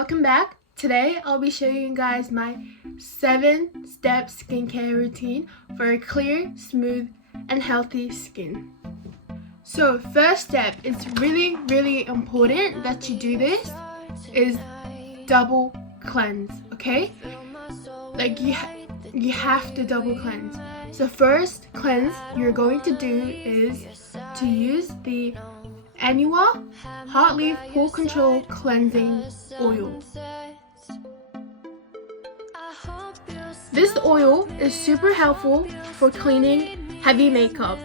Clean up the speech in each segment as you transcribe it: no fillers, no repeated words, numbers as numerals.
welcome back. Today I'll be showing you guys my 7-step skincare routine for a clear, smooth, and healthy skin. So first step, it's really important that you do this, is double cleanse, okay? Like you have to double cleanse. So first cleanse you're going to do is to use the Anua Hot Leaf Pore Control Cleansing Oil. This oil is super helpful for cleaning heavy makeup.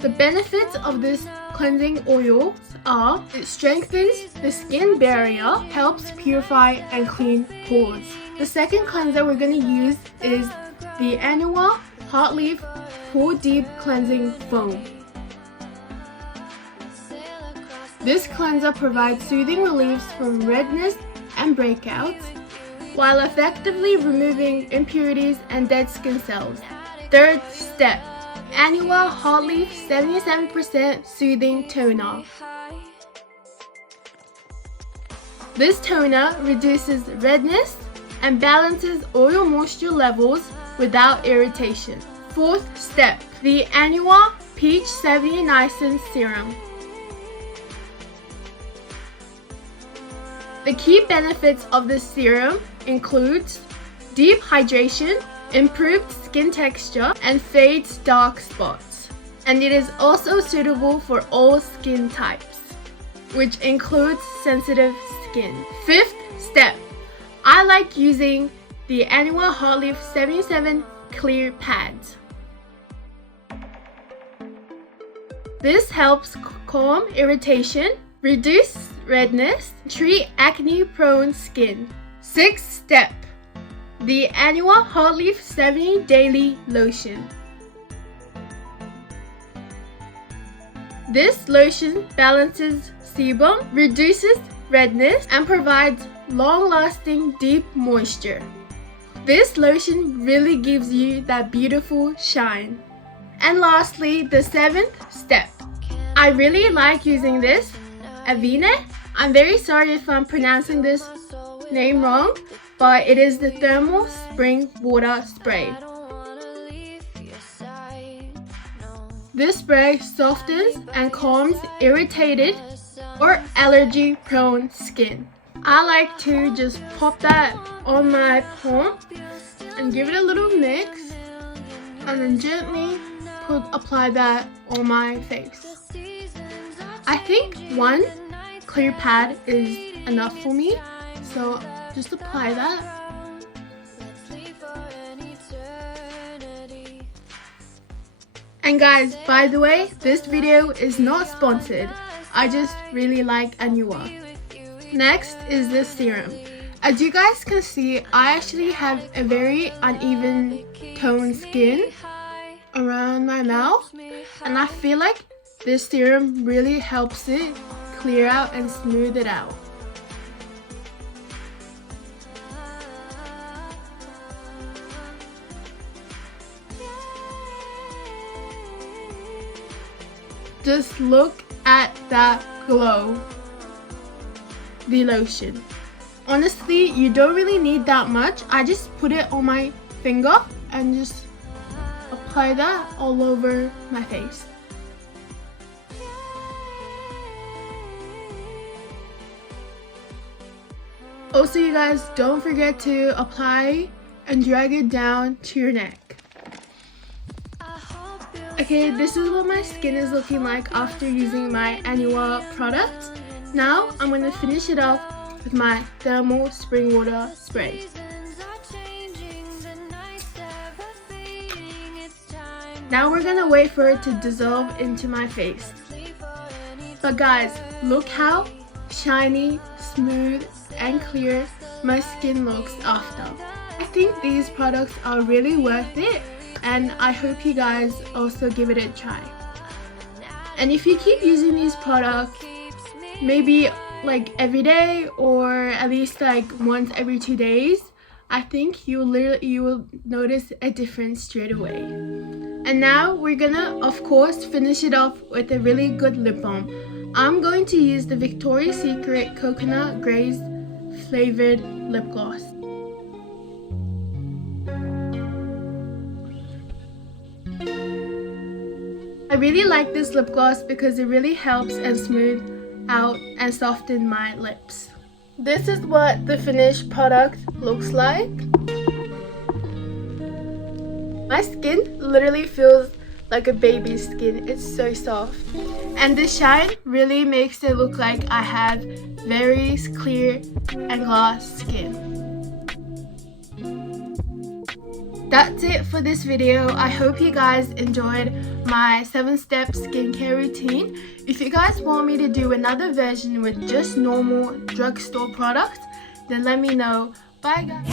The benefits of this cleansing oil are it strengthens the skin barrier, helps purify and clean pores. The second cleanser we're going to use is the Anua Hot Leaf Pore Deep Cleansing Foam. This cleanser provides soothing reliefs from redness and breakouts, while effectively removing impurities and dead skin cells. Third step, Anua Hot Leaf 77% Soothing Toner. This toner reduces redness and balances oil moisture levels without irritation. Fourth step, the Anua Peach 70 Niacin Serum. The key benefits of this serum includes deep hydration, improved skin texture, and fades dark spots. And it is also suitable for all skin types, which includes sensitive skin. Fifth step, I like using the Anua Hot Leaf 77 Clear Pads. This helps calm irritation, reduce redness, treat acne-prone skin. Sixth step, the Anua Hot Leaf 70 Daily Lotion. This lotion balances sebum, reduces redness, and provides long-lasting deep moisture. This lotion really gives you that beautiful shine. And lastly, the 7th step. I really like using this Avene. I'm very sorry if I'm pronouncing this name wrong, but it is the Thermal Spring Water Spray. This spray softens and calms irritated or allergy-prone skin. I like to just pop that on my palm and give it a little mix and then gently apply that on my face. I think one clear pad is enough for me, so just apply that. And guys, by the way, this video is not sponsored. I just really like Anua. Next is this serum. As you guys can see, I actually have a very uneven toned skin around my mouth, and I feel like this serum really helps it clear out and smooth it out. Just look at that glow. The lotion. Honestly, you don't really need that much. I just put it on my finger and just apply that all over my face. Also, you guys, don't forget to apply and drag it down to your neck. Okay, this is what my skin is looking like after using my Anua product. Now, I'm going to finish it off with my Thermal Spring Water Spray. Now we're going to wait for it to dissolve into my face. But guys, look how shiny, smooth, and clear my skin looks after. I think these products are really worth it, and I hope you guys also give it a try. And if you keep using these products, maybe like every day or at least like once every 2 days, I think you will notice a difference straight away. And now we're gonna, of course, finish it off with a really good lip balm. I'm going to use the Victoria's Secret Coconut Glaze flavored lip gloss. I really like this lip gloss because it really helps and smooth out and soften my lips. This is what the finished product looks like. My skin literally feels like a baby's skin. It's so soft. And the shine really makes it look like I have very clear and glass skin. That's it for this video. I hope you guys enjoyed my 7-step skincare routine. If you guys want me to do another version with just normal drugstore products, then let me know. Bye guys.